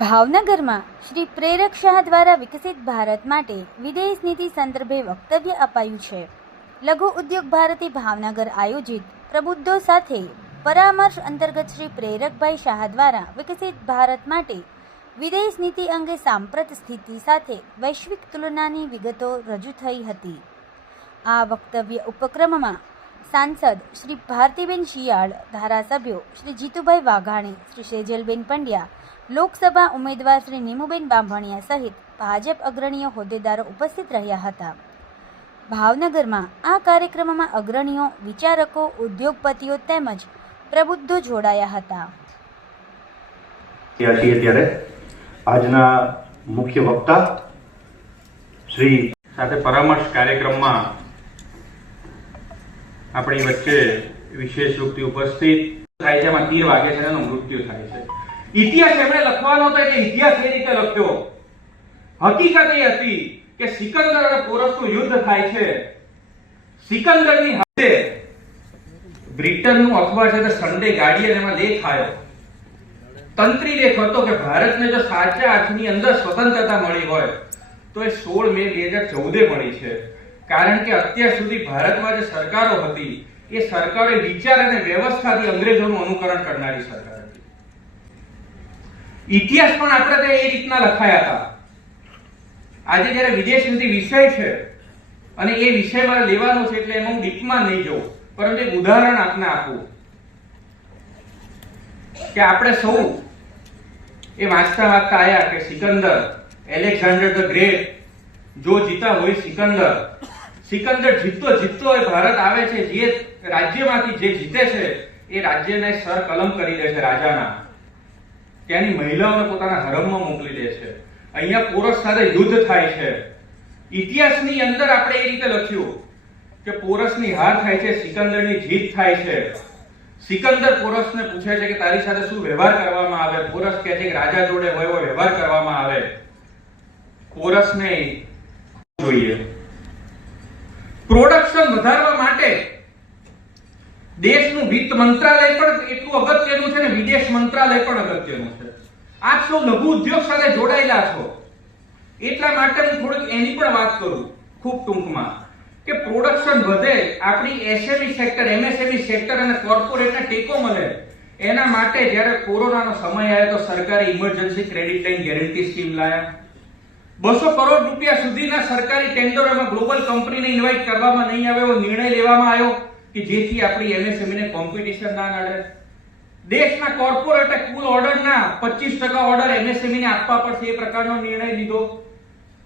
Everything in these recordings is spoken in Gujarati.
ભાવનગરમાં શ્રી પ્રેરક શાહ દ્વારા વિકસિત ભારત માટે વિદેશ નીતિ સંદર્ભે વક્તવ્ય અપાયું છે. લઘુ ઉદ્યોગ ભારતી ભાવનગર આયોજિત પ્રબુદ્ધો સાથે પરામર્શ અંતર્ગત શ્રી પ્રેરકભાઈ શાહ દ્વારા વિકસિત ભારત માટે વિદેશ નીતિ અંગે સાંપ્રત સ્થિતિ સાથે વૈશ્વિક તુલનાની વિગતો રજૂ થઈ હતી. આ વક્તવ્ય ઉપક્રમમાં સાંસદ શ્રી ભારતીબેન શિયાળ, ધારાસભ્યો શ્રી જીતુભાઈ વાઘાણી, શ્રી સેજલબેન પંડ્યા, લોકસભા ઉમેદવાર શ્રી નીમુબેન બાંભણિયા સહિત ભાજપ અગ્રણીઓ હોદ્દેદારો ઉપસ્થિત રહ્યા હતા. ભાવનગરમાં આ કાર્યક્રમમાં અગ્રણીઓ, વિચારકો, ઉદ્યોગપતિઓ તેમજ પ્રબુદ્ધો જોડાયા હતા. ત્યારે આજના મુખ્ય વક્તા શ્રી સાથે પરામર્શ કાર્યક્રમમાં આપણી વચ્ચે વિશેષ રૂપથી ઉપસ્થિત થાય છે તીર વાગે છે એનું મૃત્યુ થાય છે. ઇતિહાસ એમણે લખવાનો હતો એટલે ઇતિહાસ એ રીતે લખ્યો. હકીકત એ હતી કે સિકંદર અને પોરસનું યુદ્ધ થાય છે. સિકંદરની હાથે બ્રિટનનું અખબાર છે તે સન્ડે ગાર્ડિયન એમાં લેખ આવ્યો. તંત્રી લેખ હતો કે ભારતને જો સાચા અર્થની અંદર સ્વતંત્રતા મળી હોય, તો એ સોળ મે બે હજાર ચૌદે મળી છે. કારણ કે અત્યાર સુધી ભારતમાં જે સરકારો હતી, એ સરકારે વિચાર અને વ્યવસ્થાથી અંગ્રેજોનું અનુકરણ કરનારી સરકાર હતી. ઇતિહાસ પણ આપણે ત્યાં એ રીતના લખાયા હતા. આજે જ્યારે વિદેશ નીતિ વિષય છે, અને એ વિષય મારે લેવાનો છે એટલે એમાં હું ડીપમાં નહીં જઉં, પરંતુ એક ઉદાહરણ આપને આપું. કે આપણે સૌ એ વાંચતા વાંચતા આવ્યા કે સિકંદર, એલેક્ઝાન્ડર ધ ગ્રેટ, જો જીતા હોય સિકંદર સિકંદર જીતતો જીતતો એ ભારત આવે છે, જે રાજ્યમાંથી જે જીતે છે, એ રાજ્યને સર કલમ કરી દે છે રાજાના. ત્યાંની મહિલાઓને પોતાના હરમમાં મોકલી દે છે. અહીંયા પોરસ સાથે યુદ્ધ થાય છે. ઇતિહાસની અંદર આપણે એ રીતે લખ્યું કે પોરસની હાર થાય છે, સિકંદરની જીત થાય છે. સિકંદર પોરસને પૂછે છે કે તારી સાથે શું વ્યવહાર કરવામાં આવે? પોરસ કહે છે કે રાજા જોડે હોય એવો વ્યવહાર કરવામાં આવે. પોરસને જોઈએ. વધારવા માટે દેશનું વિત્ત મંત્રાલય પણ એટલું અગત્યનું છે ને વિદેશ મંત્રાલય પણ અગત્યનું છે. આપ સૌ લઘુ ઉદ્યોગ સાથે જોડાયેલા છો. એટલા માટે હું થોડીક એની પણ વાત કરું, ખૂબ ટૂંકમાં, કે પ્રોડક્શન વધે, આપણી એસએમઈ સેક્ટર એમએસએમઈ સેક્ટર અને કોર્પોરેટને ટેકો મળે, એના માટે જ્યારે કોરોનાનો સમય આવ્યો તો સરકારે emergency credit line guarantee scheme લાયા. બસો કરોડ રૂપિયા સુધીના સરકારી ટેન્ડરોમાં ગ્લોબલ કંપનીને ઇન્વાઇટ કરવામાં નહીં આવે એવો નિર્ણય લેવામાં આવ્યો કે જેથી આપણી એમએસએમઈ ને કોમ્પિટિશન ના નડે. દેશના કોર્પોરેટે કુલ ઓર્ડરના 25% ઓર્ડર એમએસએમઈ ને આપવા પડશે એ પ્રકારનો નિર્ણય લીધો.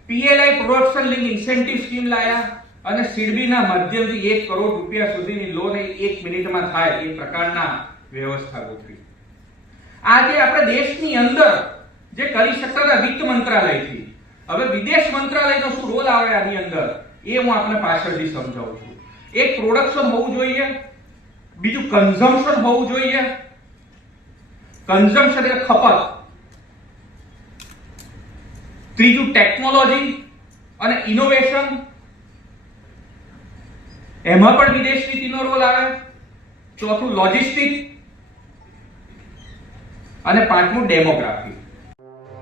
PLI production link incentive scheme લાયા અને સિડબીના માધ્યમથી એક કરોડ રૂપિયા સુધીની લોન એક મિનિટમાં થાય એ પ્રકારના વ્યવસ્થા ગોઠવી. આજે આપણે દેશની અંદર જે કરી શકતા હતા વિત્ત મંત્રાલયથી હવે વિદેશ મંત્રાલયનો શું રોલ આવે આની અંદર? એ હું આપને પાછળથી સમજાવું છું. એક પ્રોડક્શન હોવું જોઈએ, બીજું કન્ઝમ્પશન હોવું જોઈએ. કન્ઝમ્પશન એટલે ખપત. ત્રીજું ટેકનોલોજી અને ઇનોવેશન એમાં પણ વિદેશ નીતિનો રોલ આવે. ચોથું લોજિસ્ટિક અને પાંચમું ડેમોગ્રાફી